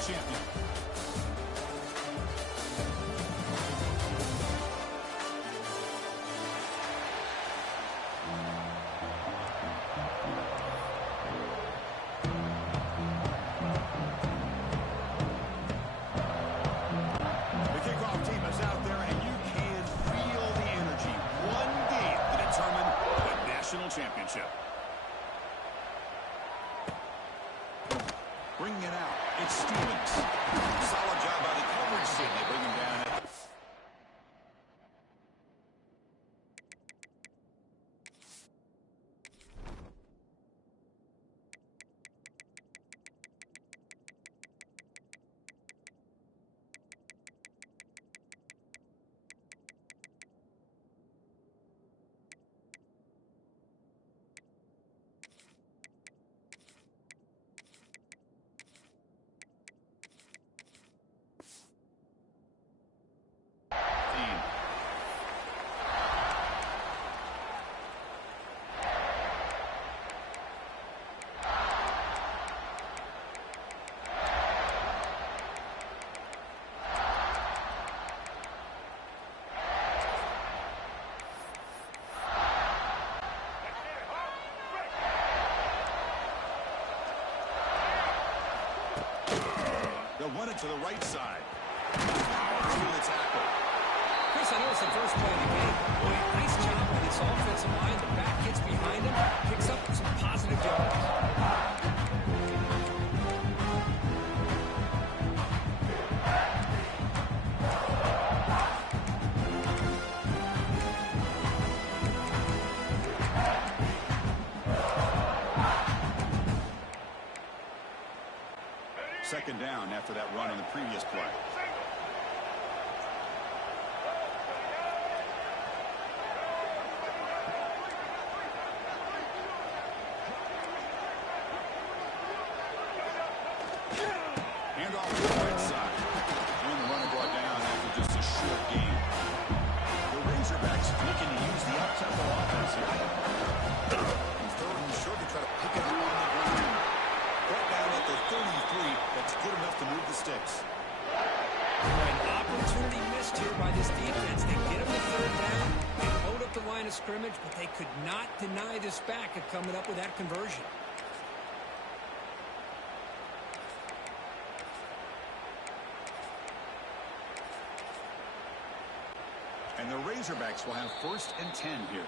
champion. Championship. Bringing it out. It's Stevens. Solid job by the coverage team. They bring him down. They'll run it to the right side. Through the tackle. Chris, I know it's the first play of the game. Boy, nice job by this offensive line. The back gets behind him, picks up some positive yards. Second down after that run on the previous play. Hand off to the right side. And the runner brought down after just a short gain. The Razorbacks looking to use the up-tempo offense here. And third and short to try to pick it up on the ground. Brought down at the 33. That's good enough to move the sticks. An opportunity missed here by this defense. They get him the third down. They load up the line of scrimmage, but they could not deny this back of coming up with that conversion. And the Razorbacks will have 1st and 10 here.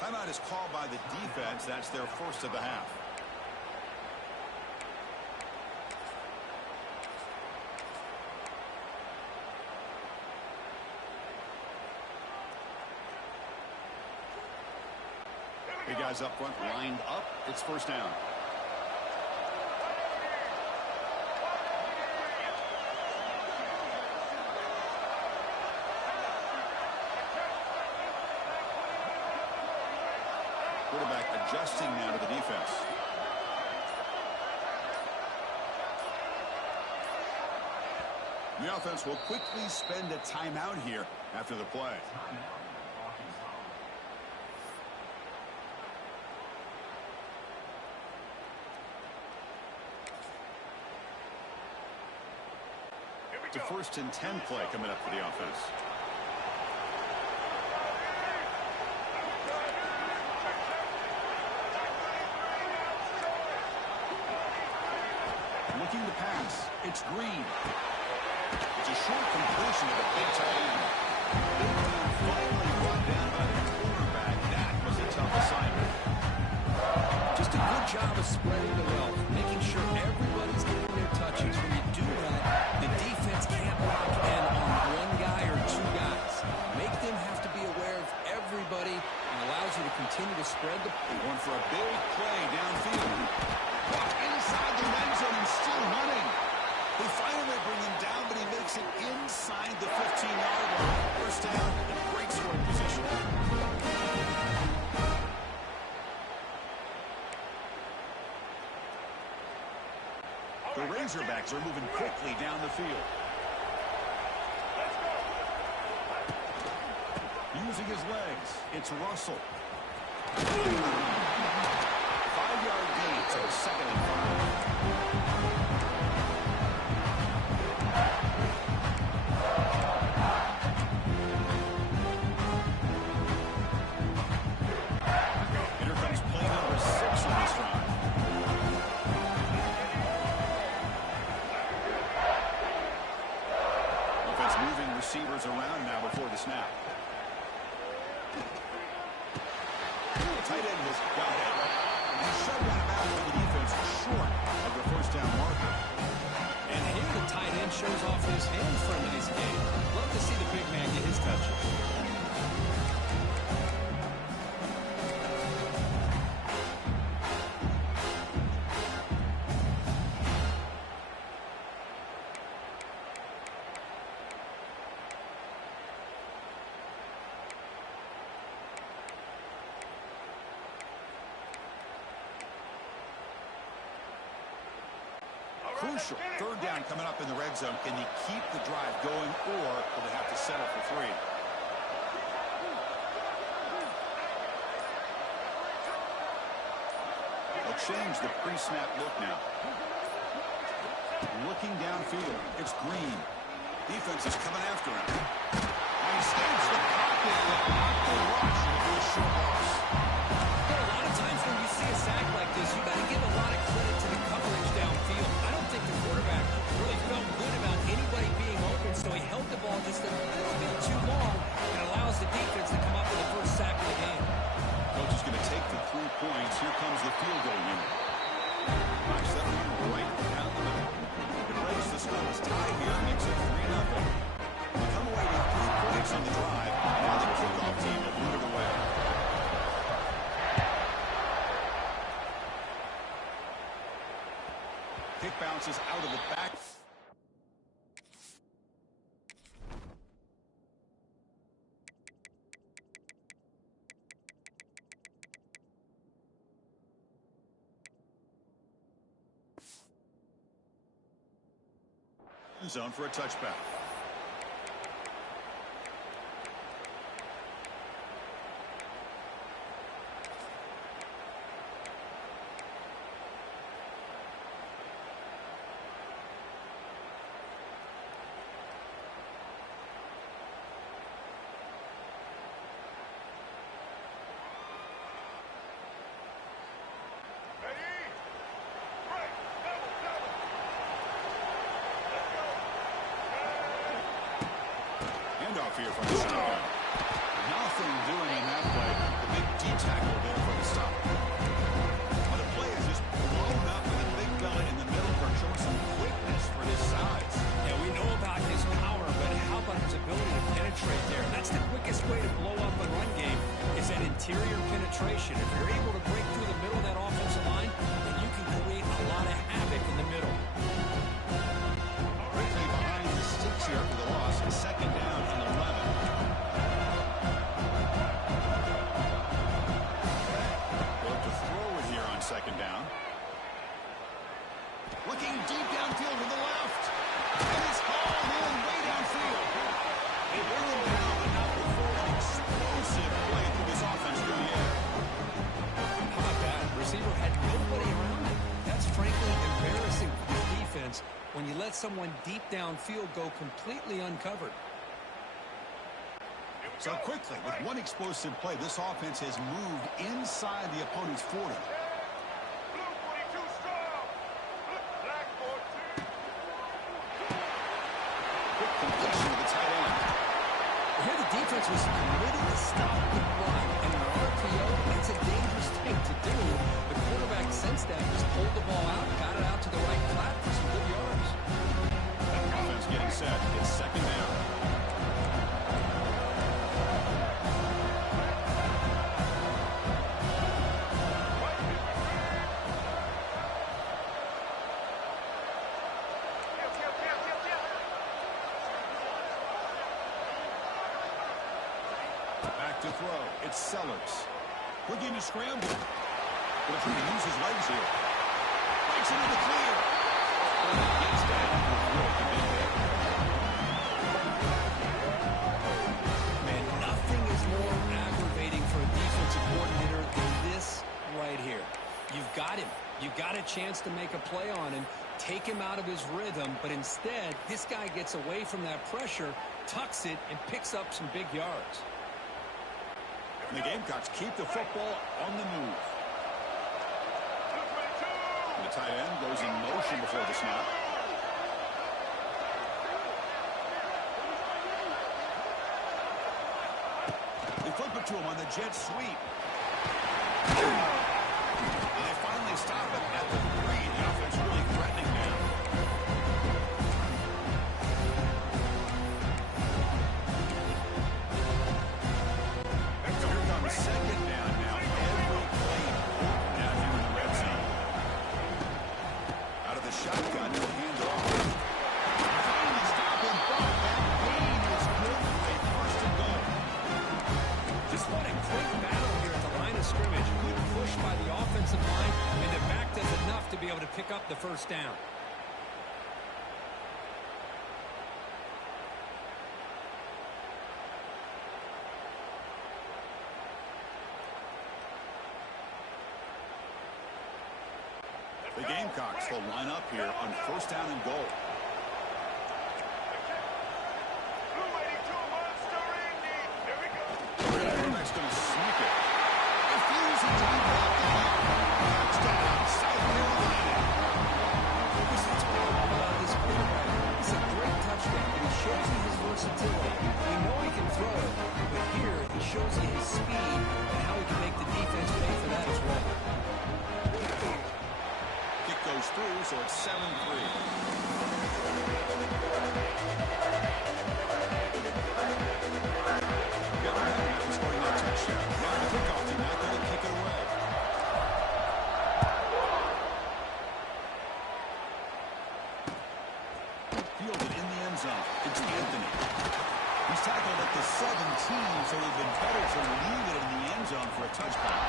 Timeout is called by the defense. That's their first of the half. Hey guys up front lined up. It's first down. Quarterback adjusting now to the defense. The offense will quickly spend a timeout here after the play. The 1st and 10 play coming up for the offense. Looking to pass. It's Green. It's a short completion of a big tight end. Big man finally brought down by the quarterback. That was a tough assignment. Just a good job of spreading the wealth, making sure everybody's getting their touches. When you do that, the defense can't lock in on one guy or two guys. Make them have to be aware of everybody and allows you to continue to spread the... Going for a big play downfield. Inside the end zone and still running. They finally bring him down, but he makes it inside the 15-yard line. First down and great scoring position. The Razorbacks are moving quickly down the field. Using his legs, it's Russell. 5-yard gain, so 2nd and 5. receivers around now before the snap. The tight end has got it. And he shoved one out to the defense short of the first down marker. And here the tight end shows off his hands for a nice game. Love to see the big man get his touches. Crucial. Third down coming up in the red zone. Can they keep the drive going, or will they have to settle for 3? They'll change the pre-snap look now. Looking downfield. It's Green. Defense is coming after him. And he escapes the pocket. Not the rush. It'll be a short loss. A lot of times when you see a sack like this, you got to give a lot of credit to the coverage downfield. I don't think the quarterback really felt good about anybody being open, so he held the ball just a little bit too long and allows the defense to come up with the first sack of the game. Coach is going to take the 3 points. Here comes the field goal unit. Nice, that one right down the middle. It raised the score. It's tied here. Makes it 3-0. They come away with 3 points on the drive. And now the kickoff team will boot it away. Kick bounces out of the back. Zone for a touchback. Handoff here from the shotgun. Nothing doing in that play. The big D tackle there for the stop. But the play is just blown up with a big fella in the middle for showing some quickness for his size. Yeah, we know about his power, but how about his ability to penetrate there? That's the quickest way to blow up a run game is that interior penetration. If you're able to break through the middle of that offensive line, then you can create a lot of havoc in the middle. Quickly behind the sticks here for the loss. Second down and 11. Look to throw it here on second down. Looking deep downfield to the left. And it's hauled in way downfield. They bring him down, but not before an explosive play through this offense through the air. How about that? Receiver had nobody around him. That's frankly embarrassing for this defense when you let someone deep downfield go completely uncovered. So quickly, with one explosive play, this offense has moved inside the opponent's 40. Quick completion to the tight end. Here the defense was committed to stop the run, and an RPO, it's a dangerous thing to do. The quarterback sensed that, just pulled the ball out, got it out to the right flat for some good yards. Offense getting set. It's second down. Back to throw. It's Sellers. Looking to scramble. But trying to use his legs here. Breaks into the clear. Gets down. Man, nothing is more aggravating for a defensive coordinator than this right here. You've got him. You've got a chance to make a play on him, take him out of his rhythm, but instead, this guy gets away from that pressure, tucks it, and picks up some big yards. And the Gamecocks keep the football on the move. And the tight end goes in motion before the snap. flip it to him on the jet sweep. And they finally stop it at the 3. The offense really threatening now. So here comes second down now. Every play down here in the red zone. Out of the shotgun, he'll hand it off. Finally stop him, but that gain is good. A first and goal. Just what a quick battle here at the line of scrimmage. Good push by the offensive line, and the back does enough to be able to pick up the first down. The Gamecocks will line up here on first down and goal. Quarterback's going to sneak it. Refusing to be blocked again. Touchdown, South Carolina. That's what I love about this quarterback. It's a great touchdown, and it shows you his versatility. We know he can throw it, but here he shows you his speed and how he can make the defense pay for that as well. Kick goes through, so it's 7-3. Got the header after scoring that touchdown. Now the kickoff team out there to kick it away. Fielded in the end zone. It's Anthony. He's tackled at the 17, so it would have been better to leave it in the end zone for a touchdown.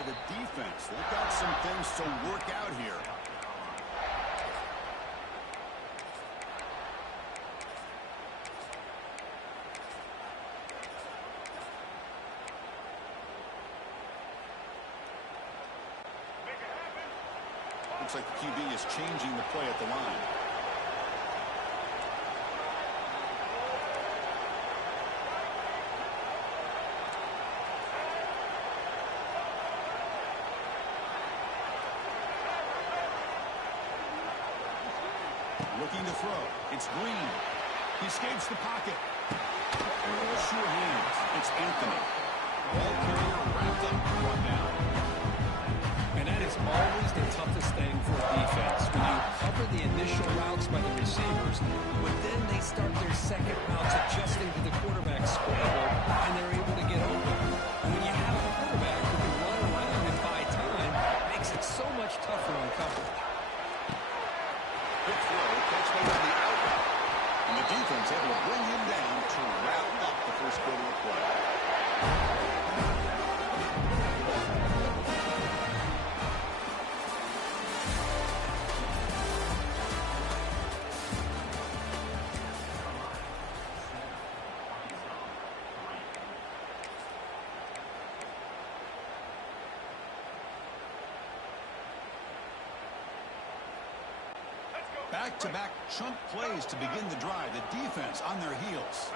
The defense. They've got some things to work out here. Looks like the QB is changing the play at the line. Looking to throw. It's Green. He escapes the pocket. Sure hands. It's Anthony. Ball carrier wrapped up for one down. And that is always the toughest thing for a defense. When you cover the initial routes by the receivers, but then they start their second routes adjusting to the quarterback's scramble, and they're able to get open. And when you have a quarterback who can run around and buy time, it makes it so much tougher on coverage. Quick throw, catch made on the out route. And the defense able to bring him down to wrap up the first quarter of play. Back-to-back chunk plays to begin the drive. The defense on their heels.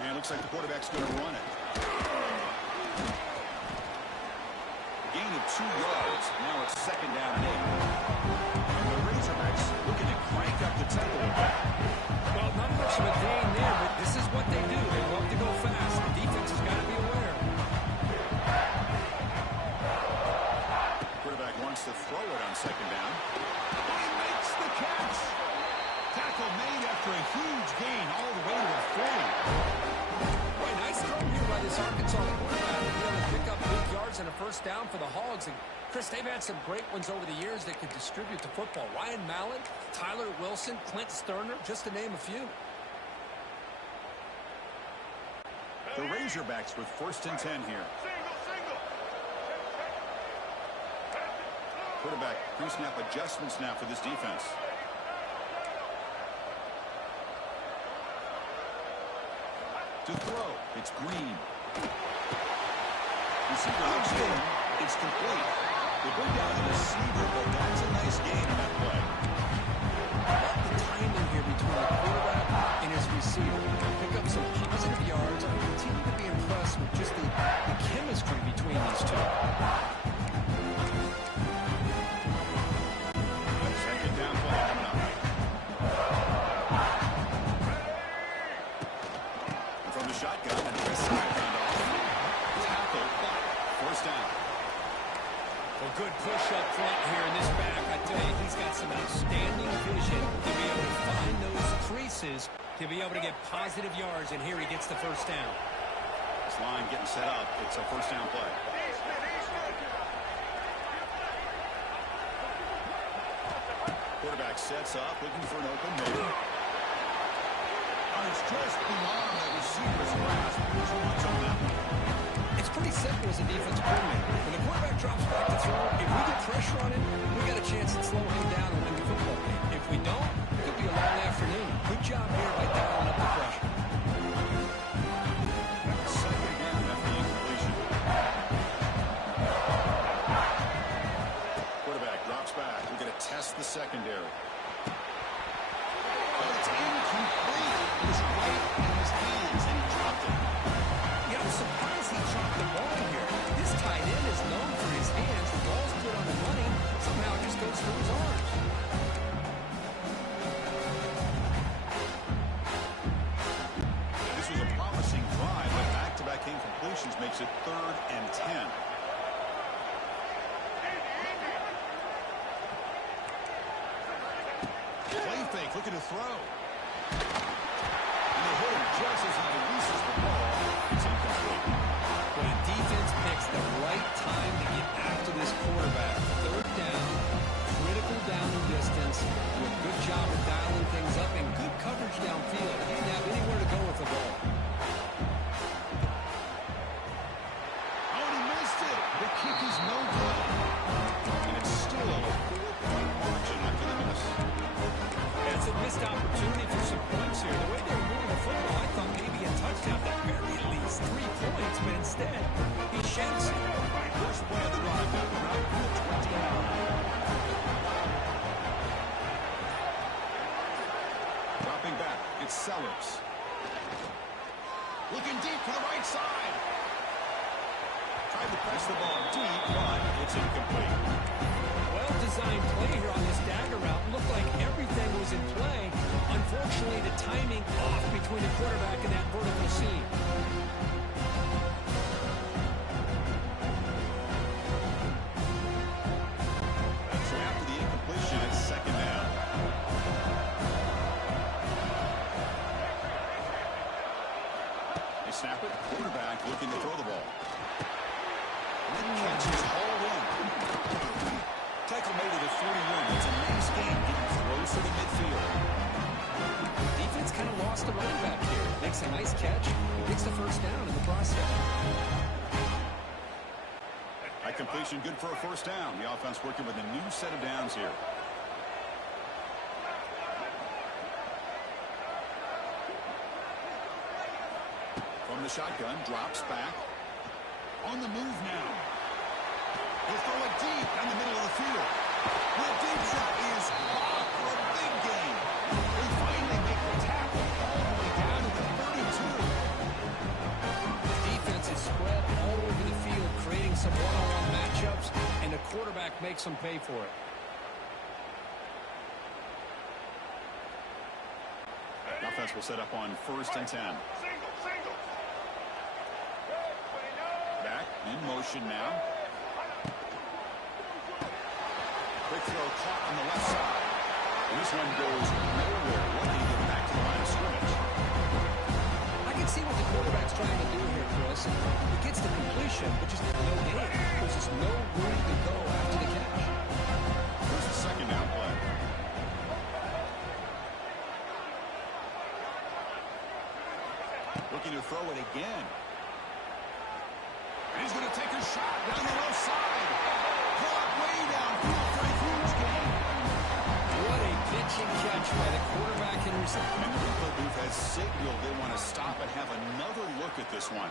And it looks like the quarterback's going to run it. Gain of 2 yards. Now it's second down and 8. And the Razorbacks looking to crank up the tempo a bit. Well, not much of a gain there, but this is what they do. They love to go fast. The defense has got to be aware. Quarterback wants to throw it on second down. He makes the catch. Tackle made after a huge gain all the way to the 40. Boy, nice throw here by this Arkansas quarterback. He'll be able to pick up big yards and a first down for the Hogs. And Chris, they've had some great ones over the years that could distribute the football. Ryan Mallett, Tyler Wilson, Clint Sterner, just to name a few. The Razorbacks with first and 10 here. Quarterback pre-snap adjustments now for this defense. To throw, it's Green. Receiver looks in, It's complete. They bring down the receiver, but that's a nice gain on that play. Love the timing here between the quarterback and his receiver. Pick up some positive yards. I continue to be impressed with just the chemistry between these two. Second down play coming up. From the shotgun, and this side handoff. Tackle, but first down. Well, good push up front here in this back. I tell you, he's got some outstanding vision to be able to find those creases to be able to get positive yards, and here he gets the first down. This line getting set up. It's a first down play. Quarterback sets up, looking for an open man. It's just beyond the receiver's grasp. Too much on that one. It's pretty simple as a defense coordinator. When the quarterback drops back to throw, if we get pressure on him, we got a chance to slow him down and win the football game. If we don't, it could be a long afternoon. Good job here by dialing up the pressure. Second down after the incompletion. Quarterback drops back. We're going to test the secondary. Oh, it's incomplete. It was right in his hands, and he dropped it. Yeah, I'm surprised he dropped the ball here. This tight end is known for his hands. The ball's put on the money. Somehow it just goes through his arms. This was a promising drive, but back-to-back incompletions makes it 3rd and 10. Play fake, looking to throw. And they hit him just as he releases the ball. It's incomplete. When a defense picks the right time to get after this quarterback, 3rd down, critical down and distance, do a good job of dialing things up and good coverage downfield. He didn't have anywhere to go with the ball. Oh, and he missed it. The kick is no good. And it's still a 4-point margin after the miss. That's a missed opportunity for some points here. The way they were moving the football, I thought maybe a touchdown, at very least 3 points, but instead, he shakes it. First play of the drive down around 29. Dropping back, it's Sellers. Looking deep to the right side. Tried to press the ball deep, but it's incomplete. Well-designed play here on this dagger route. Looked like everything was in play. Unfortunately, the timing off between the quarterback and that vertical seam. So after the incompletion, it's 2nd down. They snap it. Quarterback looking to throw the ball. And then catches hauled in. Tackle made it at 41. It's a nice game, getting closer to midfield. Defense kind of lost the running back here. Makes a nice catch. Gets the first down in the process. That completion good for a first down. The offense working with a new set of downs here. From the shotgun, drops back. On the move now. He'll throw it deep down the middle of the field. The deep shot is blocked for a big gain. They finally make the tackle all the way down to the 32. The defense is spread all over the field, creating some one-on-one matchups, and the quarterback makes them pay for it. The offense will set up on 1st and 10. Back in motion now. Quick throw caught on the left side. And this one goes nowhere. Lucky to get back to the line of scrimmage. I can see what the quarterback's trying to do here, Chris. He gets the completion, but just no gain. There's just no room to go after the catch. Here's the 2nd down play. Looking to throw it again. And he's going to take a shot down the left side. Caught way downfield for a huge gain. What a pitching catch by the quarterback and receiver. And the replay booth has signaled they want to stop and have another look at this one.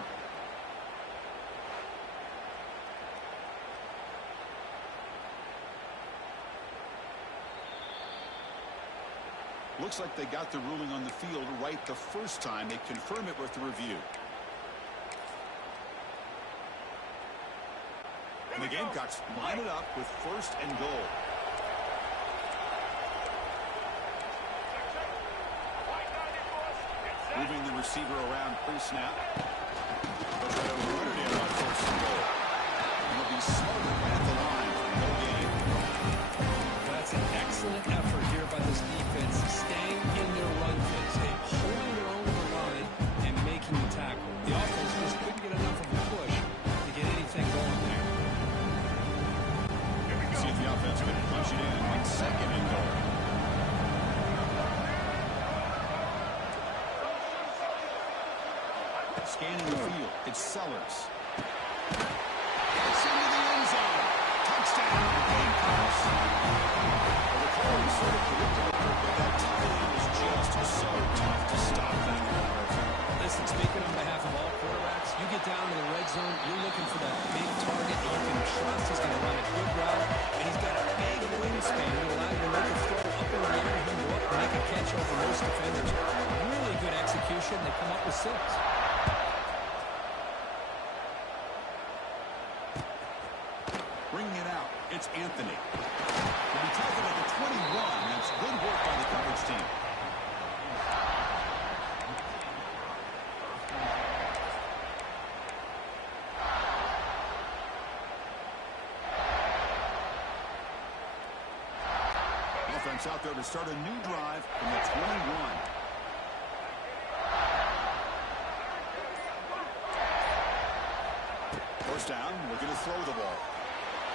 Looks like they got the ruling on the field right the first time. They confirm it with the review. And the Gamecocks line it up with 1st and goal. Moving the receiver around pre-snap. They'll try to run it in on 1st and goal. And they'll be smoking at the line for the whole game. That's an excellent effort here by this defense, staying in their run phase, holding their own on the line and making the tackle. The offense just couldn't get enough of a push to get anything going there. See if the offense can punch it in on 2nd and goal. Scanning the field, it's Sellers. Gets into the end zone. Touchdown, Gamecocks. Well, the call was sort of predictable, but that tight end was just so tough to stop that ball. Listen, speaking on behalf of all quarterbacks, you get down to the red zone, you're looking for that big target you can trust he's going to run a good route, and he's got a big wingspan to allow you to make a throw up in the air and go up and make a catch over most defenders. Really good execution. They come up with 6. Bringing it out, it's Anthony. He'll be tackled at the 21. That's good work by the coverage team. Offense out there to start a new drive from the 21. First down, looking to throw the ball.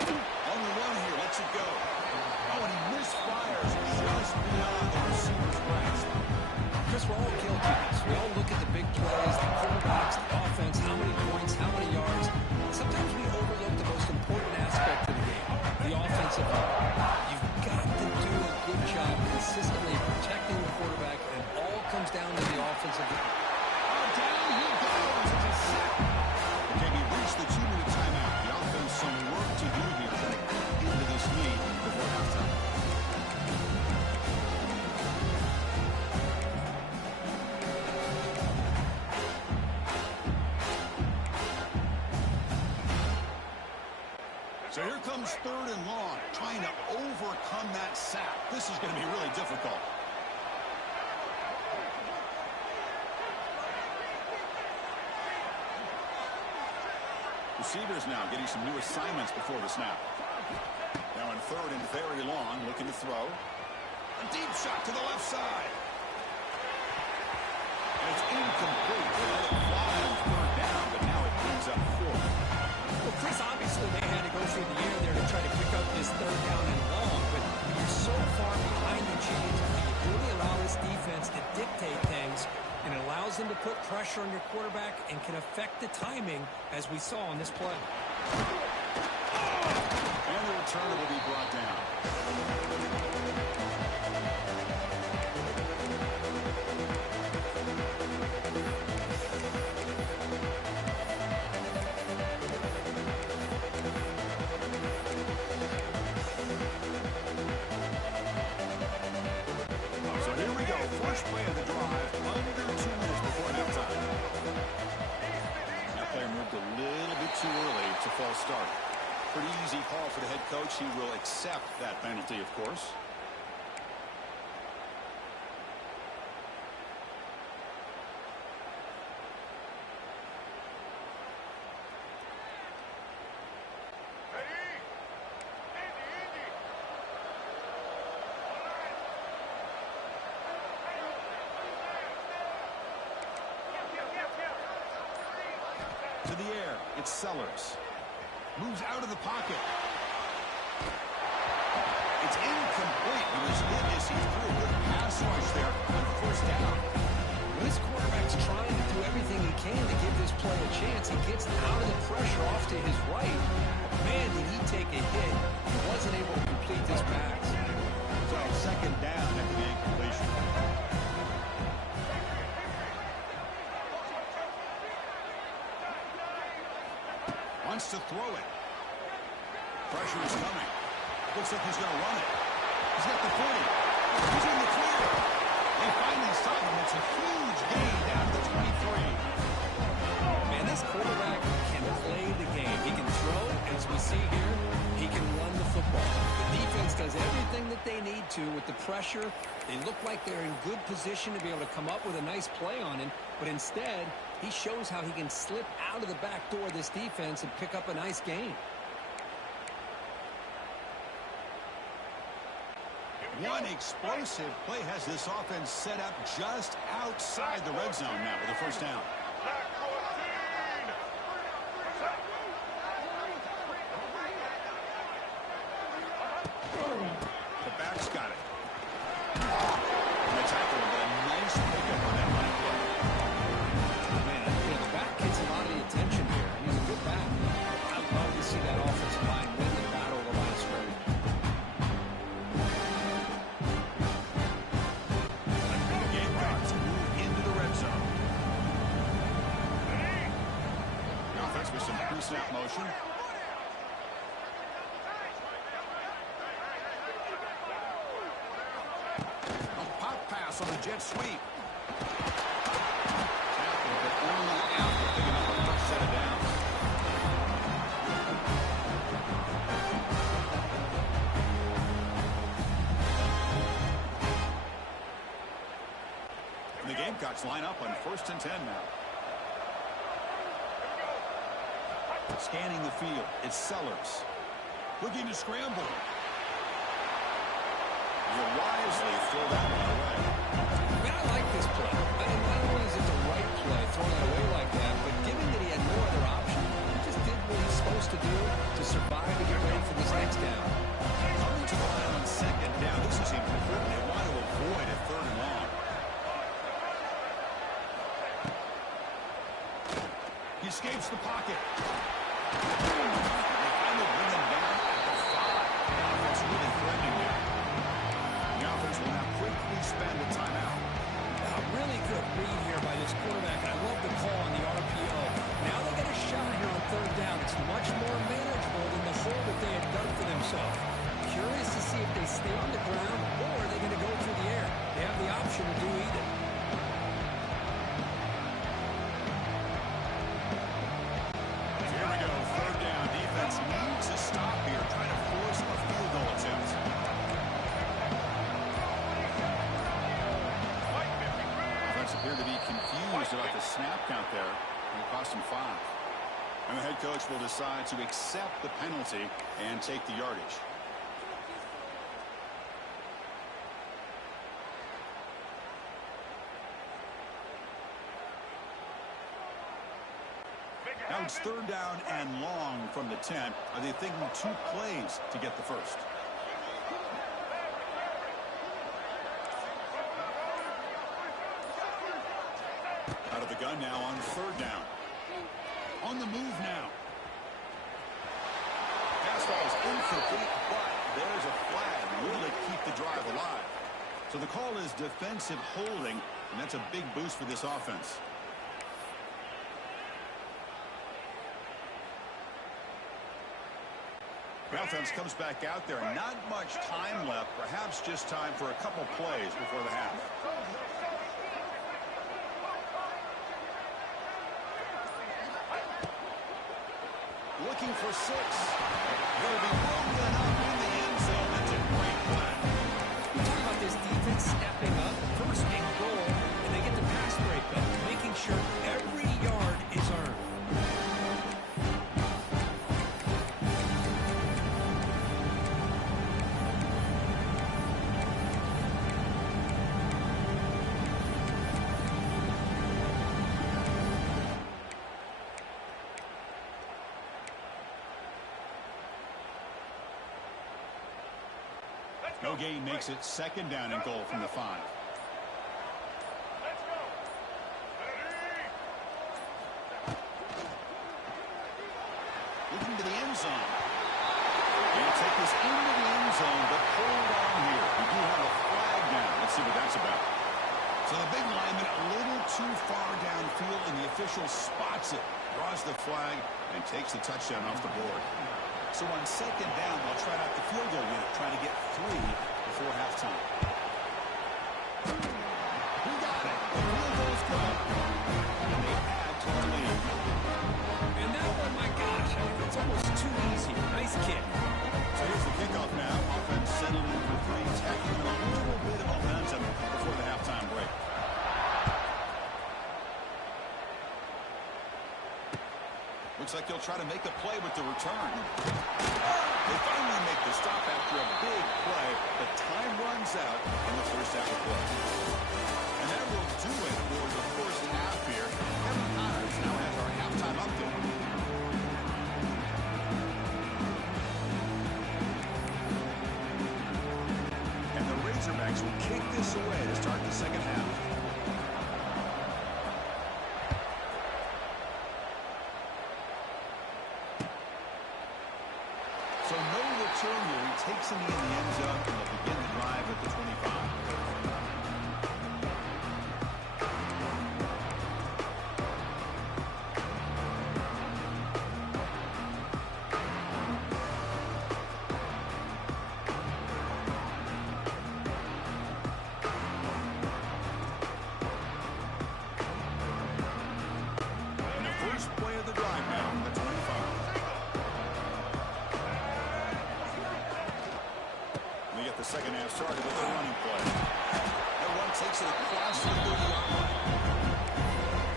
On the run here, lets it go. Oh, and he misfires just beyond the receiver's grasp. Chris, we're all guilty of this. We all look at the big plays, the quarterbacks, the offense, how many points, how many yards. Sometimes we overlook the most important aspect of the game, the offensive line. You've got to do a good job consistently protecting the quarterback, and it all comes down to the offensive line. Down he goes. It's a sack. Okay, we reached the 2-minute timeout. The offense some work to do here to get into this lead before halftime. So here comes 3rd and long, trying to overcome that sack. This is going to be really difficult. Receivers now getting some new assignments before the snap. Now in 3rd and very long, looking to throw. A deep shot to the left side. And it's incomplete. They let it fly on 3rd down, but now it brings up 4th. Well, Chris, obviously they had to go through the air there to try to pick up this 3rd down and long, but you're so far behind the chains, you really allow this defense to dictate things, and it allows them to put pressure on your quarterback and can affect the timing, as we saw on this play. And the return will be brought down. So here we go. First play of the drive, under 2 minutes before halftime. That player moved a little bit too early to false start. Pretty easy call for the head coach. He will accept that penalty, of course. To the air, it's Sellers. Moves out of the pocket. It's incomplete. He was hit as he threw a good pass rush there on 1st down. When this quarterback's trying to do everything he can to give this play a chance, he gets out of the pressure off to his right. Man, did he take a hit. He wasn't able to complete this pass. So 2nd down after the incompletion. Wants to throw it. Pressure is coming. Looks like he's going to run it. He's got the 40. He's in the clear. They finally stop him. It's a huge gain down to the 23. Man, this quarterback can play the game. He can throw, as we see here. He can run the football. The defense does everything that they need to with the pressure. They look like they're in good position to be able to come up with a nice play on him, but instead, he shows how he can slip out of the back door of this defense and pick up a nice gain. One explosive play has this offense set up just outside the red zone now with a first down. The back's got it. And the tackle, but a nice pickup on that line play. Man, the back gets a lot of the attention here. He's a good back. I'd love to see that offensive line win the battle of the line of scrimmage. Gamecocks move into the red zone. The offense with some pre-snap motion. On the jet sweep. Tackle, but only after picking up a first set of downs. And the Gamecocks line up on 1st and 10 now. Scanning the field, it's Sellers. Looking to scramble. You wisely throw that one away. Man, I like this play. Not only is it the right play, throwing it away like that, but given that he had no other option, he just did what he's supposed to do to survive and get ready for this next down. Coming to the line on 2nd down. This is important. They want to avoid a 3rd and long. He escapes the pocket. They finally bring him down at the 5. That's really threatening there. The offense will now quickly spend a timeout. A really good read here by this quarterback. I love the call on the RPO. Now they get a shot here on 3rd down. It's much more manageable than the hole that they had dug for themselves. Curious to see if they stay on the ground or are they going to go through the air. They have the option to do either. Here we go. 3rd down. Defense needs a stop here, trying to force a field goal attempt. Appear to be confused about the snap count there, and it cost him 5. And the head coach will decide to accept the penalty and take the yardage. Now it's 3rd down and long from the 10. Are they thinking 2 plays to get the first? Out of the gun now on 3rd down. On the move now. Pass ball is incomplete, but there's a flag. Will it keep the drive alive? So the call is defensive holding, and that's a big boost for this offense. The offense comes back out there. Not much time left. Perhaps just time for a couple plays before the half. Looking for 6. There'll be room enough in the end zone. That's a great play. We talk about this defense stepping up, 1st and goal, and they get the pass breakup, making sure every yard is earned. No gain makes it 2nd down and goal from the 5. Looking to the end zone. He'll take this into the end zone, but hold on here. We do have a flag down. Let's see what that's about. So the big lineman a little too far downfield, and the official spots it, draws the flag, and takes the touchdown off the board. So on 2nd down, they'll try out the field goal unit, trying to get 3 before halftime. nice kick. So here's the kickoff now. Offense settling in for three, tacking on a little bit of momentum before the halftime break. Looks like he'll try to make a play with the return. They finally make the stop after a big play, but time runs out in the first half of play. And that will do it for the first half here. Kevin Connors now has our halftime update. And the Razorbacks will kick this away to start the second half. So no return here. He takes him in the end zone, and they'll begin the drive at the 25. And the first play of the drive now, the 25. They get the second half started with a running play. That one takes it across the 30-yard line.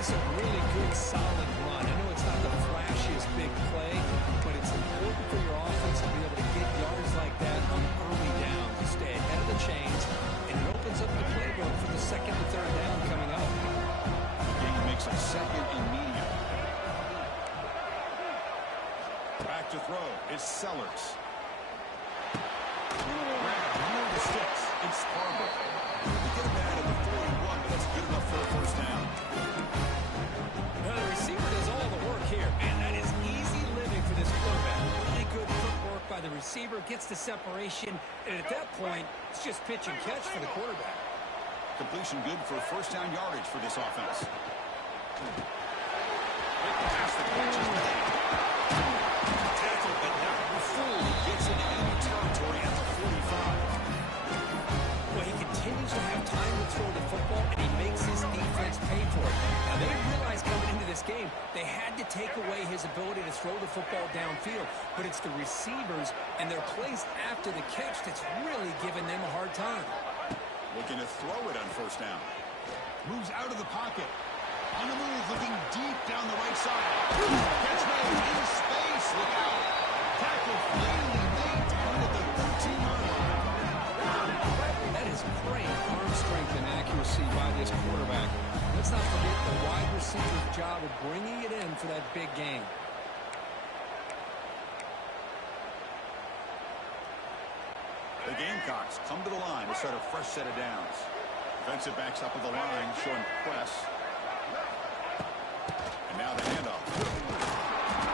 It's a really good, solid run. I know it's not the flashiest big play, but it's important for your offense to be able to get yards like that on early down to stay ahead of the chains, and it opens up the playbook for the second and third down coming up. The game makes a second and medium. Back to throw. It's Sellers. Near the sticks. It's Harbaugh. They get him out of the 41, but that's good enough for a first down. Now the receiver does all the work here. Man, that is easy living for this quarterback. Really good footwork by the receiver. Gets the separation. And at that point, it's just pitch and catch for the quarterback. Completion good for first down yardage for this offense. Pass the catch is made. Tackle, but not before he gets into enemy territory at the 45. Well, he continues to have time to throw the football, and he makes his defense pay for it. Now, they realized coming into this game, they had to take away his ability to throw the football downfield. But it's the receivers and their plays after the catch that's really giving them a hard time. Looking to throw it on first down. Moves out of the pocket. On the move, looking deep down the right side. Catch made in space. Look out. Tackle finally made down at the 13-yard line. That is great arm strength and accuracy by this quarterback. Let's not forget the wide receiver's job of bringing it in for that big game. The Gamecocks come to the line to start a fresh set of downs. Defensive backs up at the line, showing press. And now the handoff.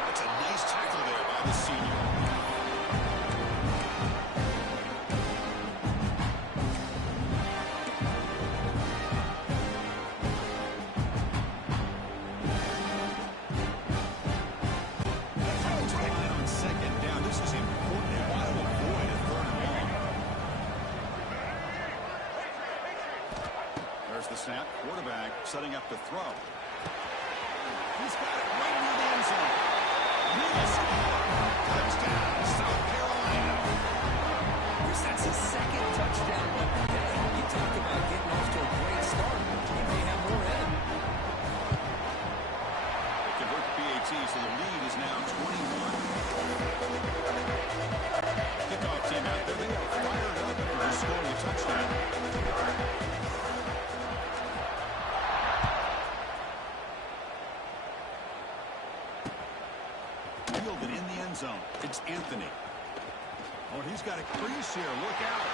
That's a nice tackle there by the senior. Snap, quarterback setting up to throw. He's got it right near the end zone. Touchdown, South Carolina. Chris, that's his second touchdown of the day. You talk about getting off to a great start. He may have more in him. They convert the PAT, so the lead is now 21. Kickoff team out there. They are fired up after just scoring a touchdown. Zone. It's Anthony. Oh, he's got a crease here. Look out.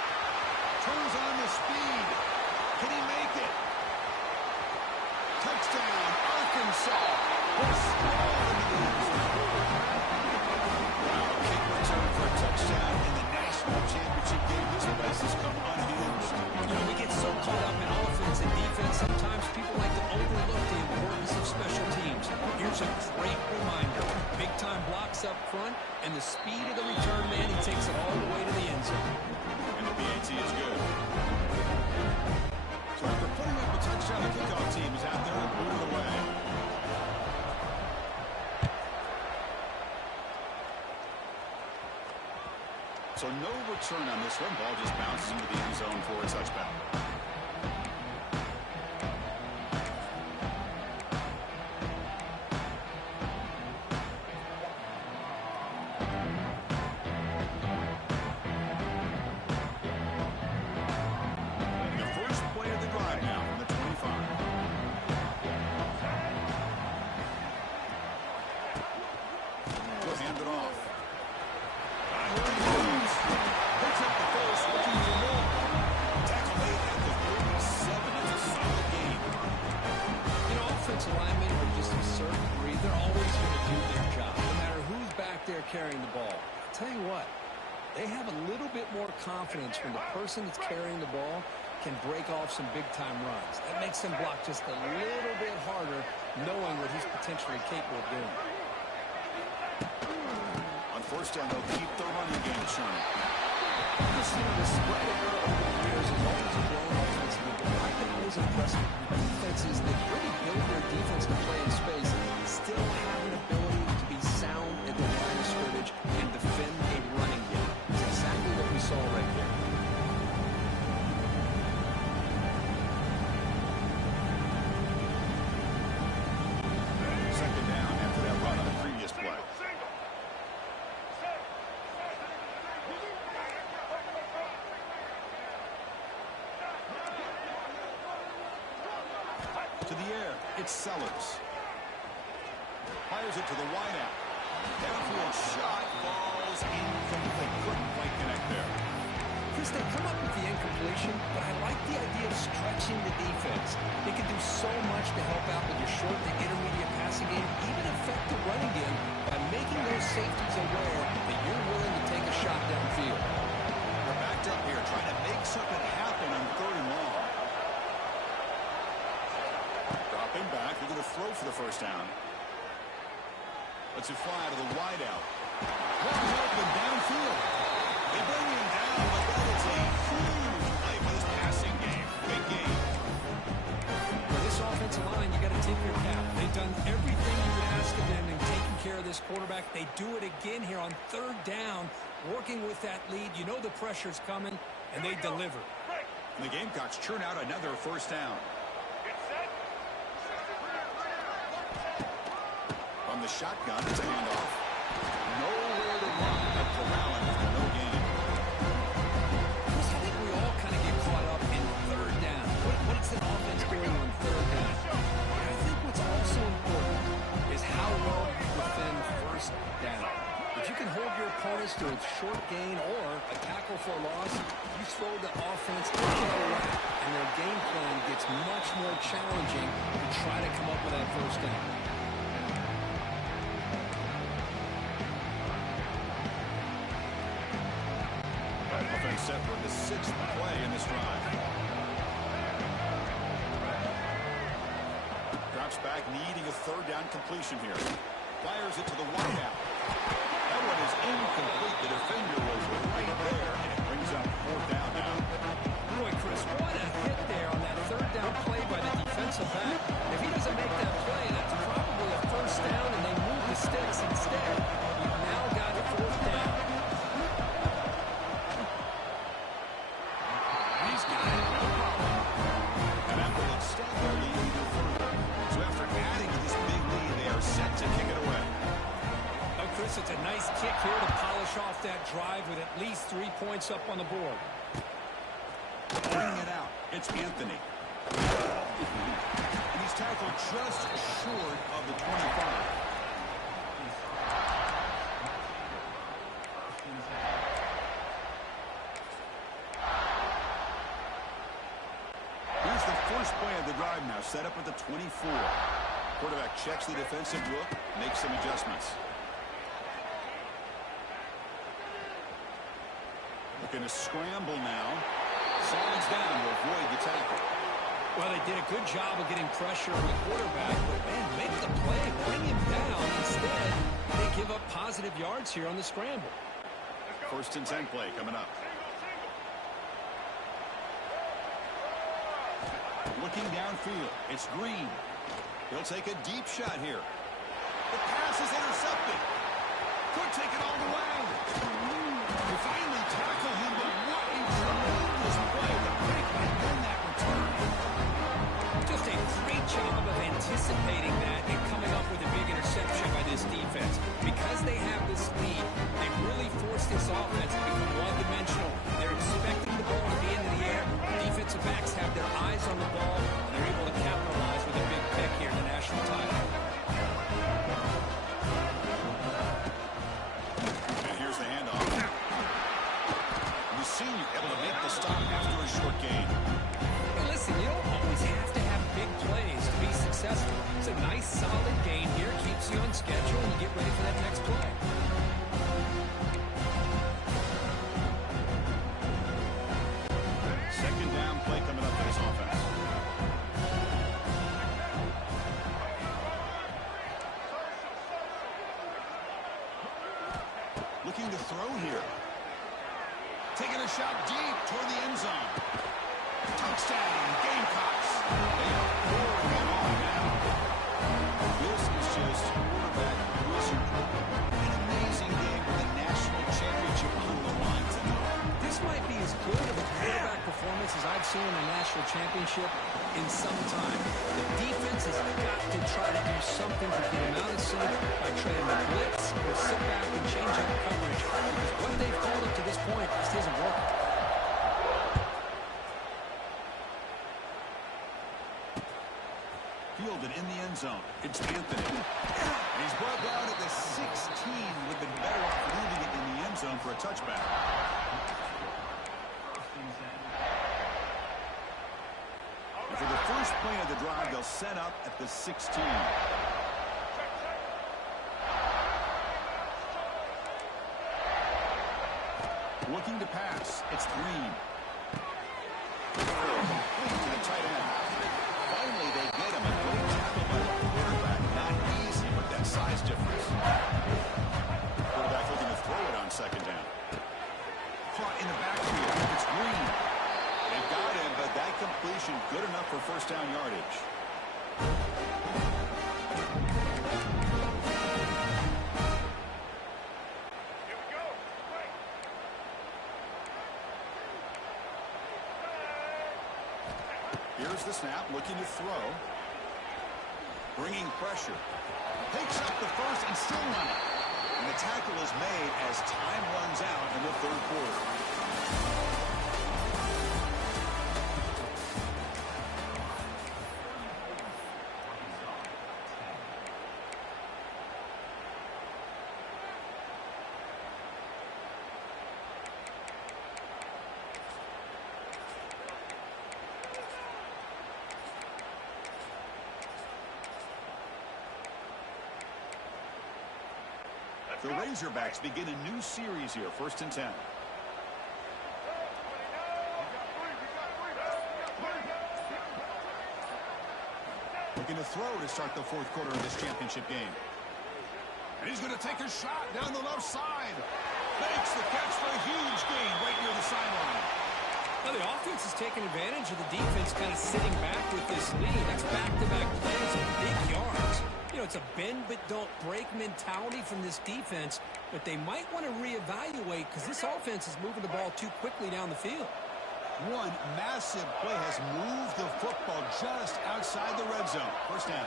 Turns on the speed. Can he make it? Touchdown, Arkansas. Wow, kick return for a touchdown in the national championship game. This place has come unhinged. You know, we get so caught up in offense and defense. Sometimes people like to overlook the importance of special teams. Here's a great reminder. Big-time blocks up front, and the speed of the return man, he takes it all the way to the end zone. And the PAT is good. So after putting up a touchdown, the kickoff team is out there to boot it away. So no return on this one. Ball just bounces into the end zone for a touchback. The first play of the drive now from the 25. We'll hand it off. Picks up the first, looking for more. Tackle made at the 37. It's a solid game. You know, offensive linemen are just a certain breed. They're always going to do their job, no matter who's back there carrying the ball. I'll tell you what, they have a little bit more confidence when the person that's carrying the ball can break off some big-time runs. That makes them block just a little bit harder, knowing what he's potentially capable of doing. On first down, they'll keep the running game churning. Just, you know, the spread error over the years has always grown offensively, but I think it was impressive. Defenses that really build their defense to play in space still have an ability to be sound at the line of scrimmage and defend a running game. It's exactly what we saw right there. Second down after that run on the previous play. To the air, it's Sellers. Fires it to the wideout. Downfield shot falls incomplete. Couldn't quite connect there. Chris, they come up with the incompletion, but I like the idea of stretching the defense. They can do so much to help out with your short to intermediate passing game, even affect the running game by making those safeties aware that you're willing to take a shot downfield. We're backed up here trying to make something happen on 3rd and long. Dropping back, they're going to throw for the first down. Let's it fly to the wideout. Wide open downfield. They bring him down, but that is a huge play for this passing game. Big game. For this offensive line, you got to tip your cap. They've done everything you would ask of them in taking care of this quarterback. They do it again here on 3rd down, working with that lead. You know the pressure's coming, and they deliver. And the Gamecocks churn out another first down. From the shotgun, it's a handoff. Nowhere to run at Corrallin after no gain. Chris, I think we all kind of get caught up in 3rd down. What is the offense doing on 3rd down? But I think what's also important is how well you defend 1st down. If you can hold your opponents to a short gain or a tackle for a loss, you throw the offense into a whack, and their game plan gets much more challenging to try to come up with that 1st down. Offense set for the 6th play in this drive. Drops back, needing a 3rd down completion here. Fires it to the wideout. That one is incomplete. The defender was right there, and it brings up 4th down now. Boy, Chris, what a hit there on that 3rd down play by the defensive back. If he doesn't make that play, that's probably a 1st down, and they move the sticks instead. You've now got a 4th down. He's got it, no problem. And that will extend their lead even further. So after adding to this big lead, they are set to kick it away. Oh, Chris, it's a nice kick here to polish off that drive with at least 3 points up on the board. Bringing it out, it's Anthony. And he's tackled just short of the 25. Here's the first play of the drive now, set up at the 24. Quarterback checks the defensive look, makes some adjustments. Looking to scramble now. Slides down to avoid the tackle. Well, they did a good job of getting pressure on the quarterback, but, man, make the play, bring him down. Instead, they give up positive yards here on the scramble. 1st and 10 play coming up. Looking downfield, it's Green. He'll take a deep shot here. The pass is intercepted. Could take it all the way. He finally solid gain here. Keeps you on schedule, and you get ready for that next play. Second down play coming up for this offense. Looking to throw here. Taking a shot deep toward the end zone. Touchdown, Gamecocks. They are pouring it on now. This is just quarterback wizardry. An amazing game with a national championship on the line tonight. This might be as good of a quarterback performance as I've seen in a national championship in some time. The defense has got to try to do something to get him out of sync by trying to blitz or sit back and change up coverage, because what they've called up to this point just isn't working. Fielded in the end zone. It's Anthony. And he's brought down at the 16. Would have been better off leaving it in the end zone for a touchback. And for the first play of the drive, they'll set up at the 16. Looking to pass. It's Green. Complete to the tight end. Finally, they get him. A great tackle by the quarterback. Not easy with that size difference. Quarterback looking to throw it on second down. Caught in the backfield. It's Green. They got him, but that completion good enough for first down yardage. Here's the snap, looking to throw. Bringing pressure. Takes up the first and still running. And the tackle is made as time runs out in the third quarter. The Razorbacks begin a new series here, 1st and 10. Looking to throw to start the fourth quarter of this championship game. And he's going to take a shot down the left side. Makes the catch for a huge gain right near the sideline. Well, the offense is taking advantage of the defense kind of sitting back with this lead. That's back-to-back plays and big yards. You know, it's a bend-but-don't-break mentality from this defense, but they might want to reevaluate because this offense is moving the ball too quickly down the field. One massive play has moved the football just outside the red zone. First down.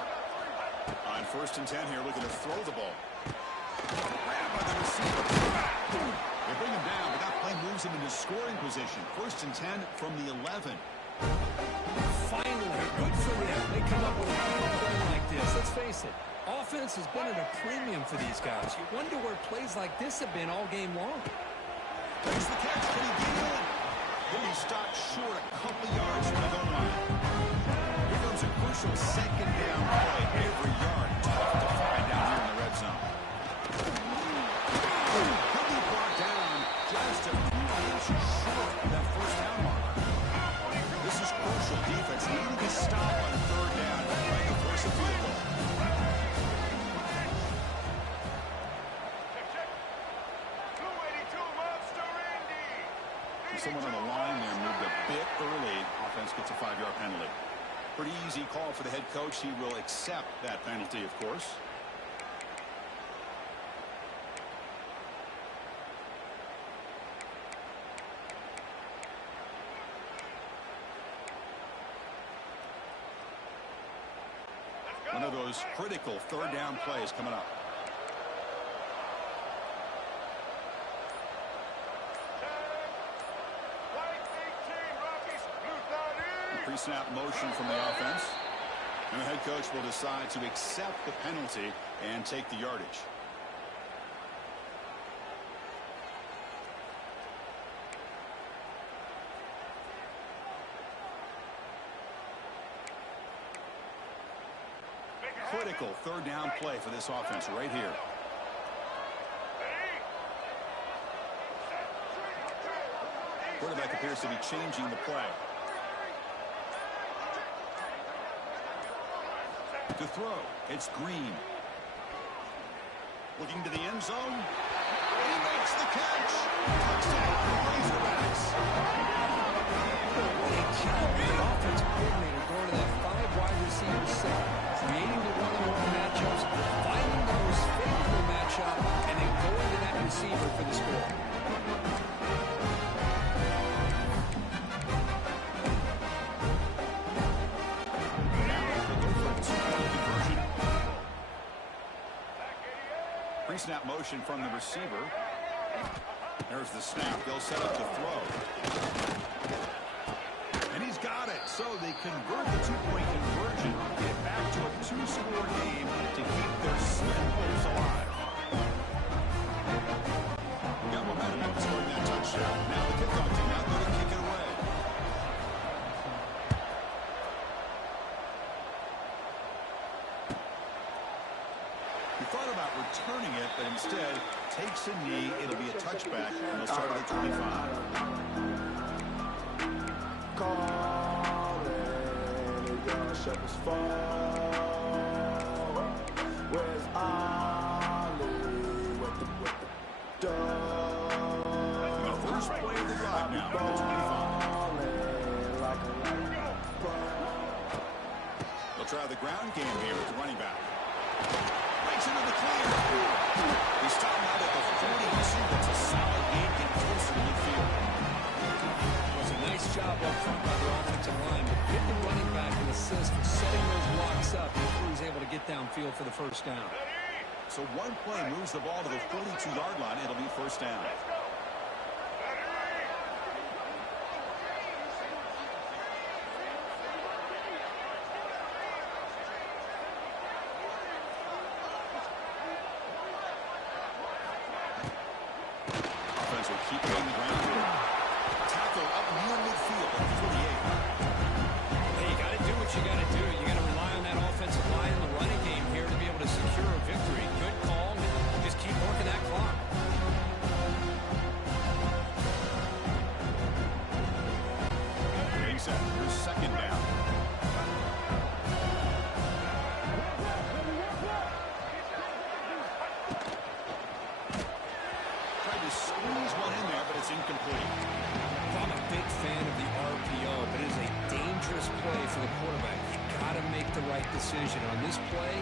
On 1st and 10 here, looking to throw the ball. Grab by the receiver. They bring him down, but that play moves him into scoring position. 1st and 10 from the 11. Finally, good for them. They come up with a big play like this. Let's face it, offense has been at a premium for these guys. You wonder where plays like this have been all game long. Takes the catch. Can he get in? Then he stopped short a couple yards from the goal line. Here comes a crucial second down play. Every yard tough to find down here in the red zone. He'll be brought down just a few inches short of that first down mark. This is crucial defense needing to stop on 3rd down and trying to force a field goal. Someone on the line there moved a bit early. Offense gets a 5-yard penalty. Pretty easy call for the head coach. He will accept that penalty, of course. One of those critical 3rd down plays coming up. Pre-snap motion from the offense. And the head coach will decide to accept the penalty and take the yardage. critical third down play for this offense right here. Quarterback appears to be changing the play. To throw, it's Green. Looking to the end zone. He makes the catch. Touchdown, Razorbacks. Great job by the offensive coordinator going to that 5 wide receiver set, creating the one-on-one matchups, finding the most favorable matchup, and then going to that receiver for the score. Pre-snap motion from the receiver. There's the snap. They'll set up the throw. And he's got it. So they convert the two-point conversion, get back to a two-score game to keep their slim hopes alive. Got momentum after scoring that touchdown. Now the kickoff team out there to kick it away. He thought about returning it, but instead takes a knee. It'll be a touchback, and they'll start at the 25. Calling, young shepherds fall. Where's Ollie with the dog? The first play of the drive now at the 25. They'll try the ground game here with the running back. Breaks into the clear. He's stopped out at the 42. That's a solid game getting closer to midfield. It was a nice job up front by the offensive line, but give the running back an assist for setting those blocks up before he was able to get downfield for the first down. So one play moves the ball to the 42-yard line. It'll be first down. Offense will keep it on the ground here. Tackle up near midfield at 48. Hey, you got to do what you got to do. You got to rely on that offensive line in the running game here to be able to secure a victory. Good call. Just keep working that clock. Getting set. Here's second down. Tried to squeeze one in there, but it's incomplete. I'm a big fan of the RPO, but it is a dangerous play for the quarterback. You got to make the right decision. On this play,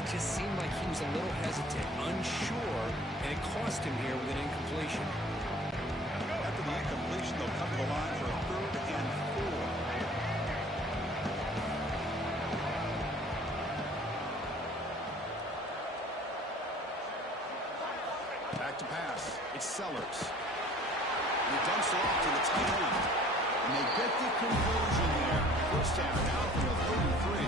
it just seemed like he was a little hesitant, unsure, and it cost him here with an incompletion. After the incompletion, they'll come to the line for a 3rd and 4. Back to pass. It's Sellers. He dumps it off to the tight end. And they get the conversion there. First down now from the 33.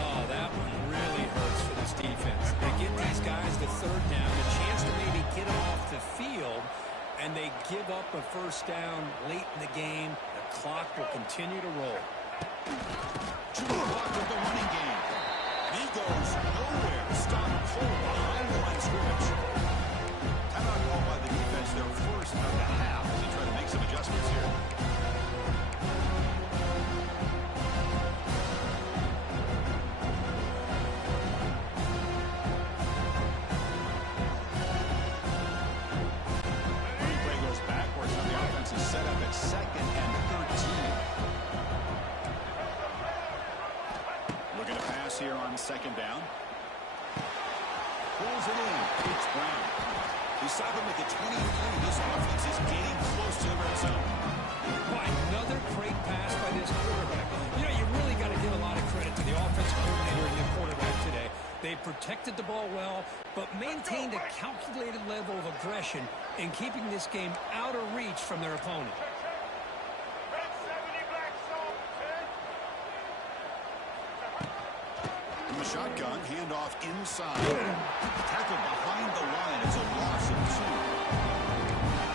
Oh, that one really hurts for this defense. They get these guys the 3rd down, a chance to maybe get them off the field, and they give up a first down late in the game. The clock will continue to roll. Cooper Buck with the running game. And he goes nowhere. Stop cold behind the line of scrimmage. Timeout call by the defense, their first of the half, as they try to make some adjustments here. Replay goes backwards on the offense is set up at 2nd and 13. Looking to pass here on 2nd down. Pulls it in. It's Brown. He stopped him at the 23. This offense is getting close to the red zone. Why, another great pass by this quarterback. You know, you really got to give a lot of credit to the offensive coordinator and the quarterback today. They protected the ball well, but maintained a calculated level of aggression in keeping this game out of reach from their opponent. From the shotgun, handoff inside. Tackle behind the line. It's a loss of 2.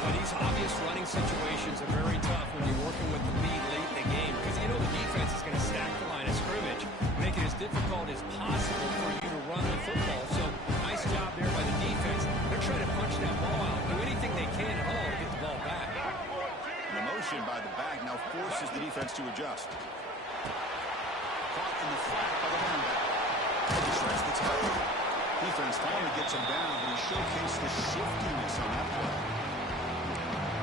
Well, these obvious running situations are very tough when you're working with the lead late in the the game because you know the defense is going to stack the line of scrimmage, make it as difficult as possible for you to run the football. So nice job there by the defense. They're trying to punch that ball out, do anything they can at all to get the ball back. The motion by the back now forces the defense to adjust. Caught in the flat by the running back. Strikes the tackle. Defense finally gets him down, but he showcased the shiftiness on that play.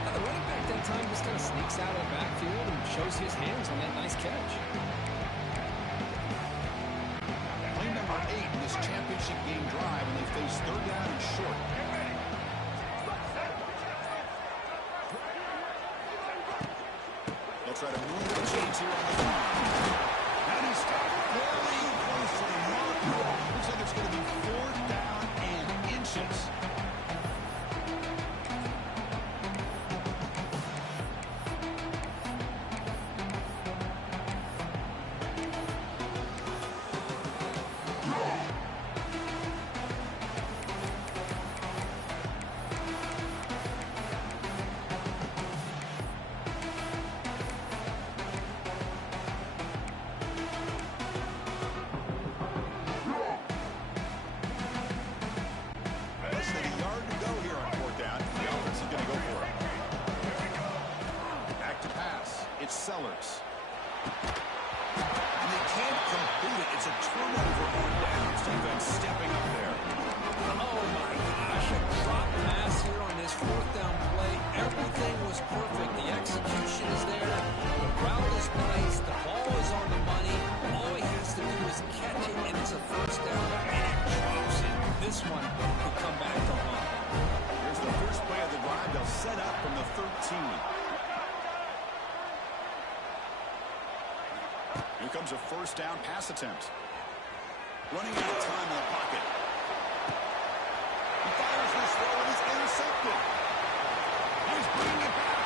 The running back that time just kind of sneaks out of the backfield and shows his hands on that nice catch. Play number 8 in this championship game drive when they face third down and short. They'll try to move the chains here on the line. And he's very close to the mark. Looks like it's going to be 4th down and inches. Sellers. And they can't complete it. It's a turnover on downs. Defense stepping up there. Oh my gosh, a drop pass here on this 4th down play. Everything was perfect. The execution is there. The route is nice. The ball is on the money. All he has to do is catch it, and it's a 1st down. And it drops it. This one could come back to haunt. Here's the first play of the drive. They'll set up from the 13. Here comes a 1st down pass attempt. Running out of time in the pocket. He fires this throw and it's intercepted. He's bringing it back.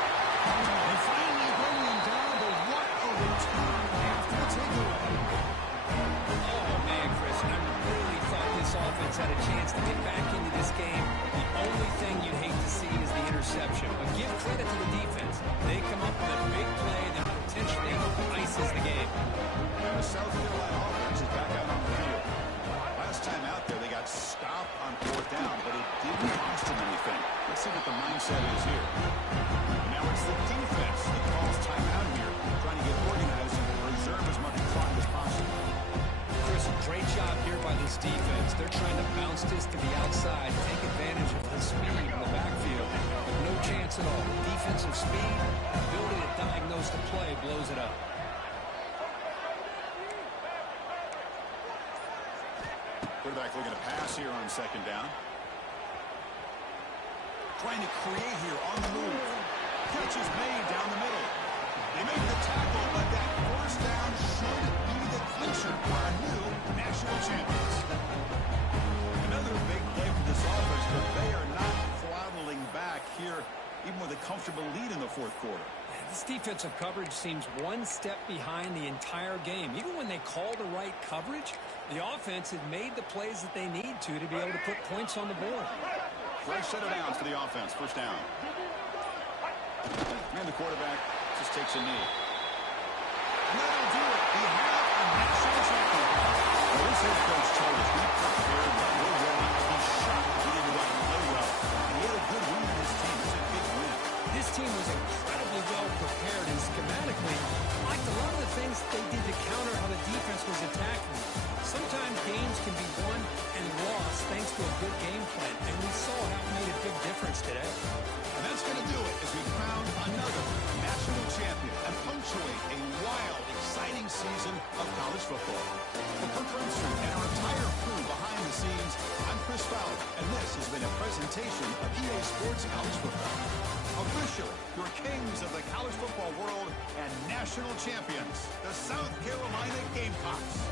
And finally bringing him down, but what a return after the takeaway. Oh, man, Chris, I really thought this offense had a chance to get back into this game. The only thing you'd hate to see is the interception. But give credit to the defense. They come up with a big play that potentially ices the game. And the South Carolina offense is back out on the field. Last time out there, they got stopped on 4th down, but it didn't cost them anything. Let's see what the mindset is here. Now it's the defense that calls timeout here, trying to get organized and reserve as much clock as possible. Chris, a great job here by this defense. They're trying to bounce this to the outside, take advantage of the speed in the backfield. But no chance at all. Defensive speed, ability to diagnose the play, blows it up. Quarterback looking to pass here on 2nd down. Trying to create here on the move. Catch is made down the middle. They make the tackle, but that 1st down should be the clincher for our new national champions. Another big play for this offense, but they are not throttling back here, even with a comfortable lead in the 4th quarter. This defensive coverage seems one step behind the entire game. Even when they call the right coverage, the offense has made the plays that they need to be able to put points on the board. Great set of downs for the offense. 1st down. And the quarterback just takes a knee. And that'll do it. We have a national champion. Well, this head coach told us we prepared well. We're ready. He's shocked we didn't go out and play well. And he had a good win with his team. It's a big win. This team was incredibly well prepared, and schematically liked a lot of the things they did to counter how the defense was attacking. Sometimes games can be won and lost thanks to a good game plan, and we saw how it made a big difference today. And that's going to do it as we crown another national champion and punctuate a wild, exciting season of college football. For Kirk Remsen and our entire crew behind the scenes, I'm Chris Fowler, and this has been a presentation of EA Sports College Football. Officially, your kings of the college football world and national champions, the South Carolina Gamecocks.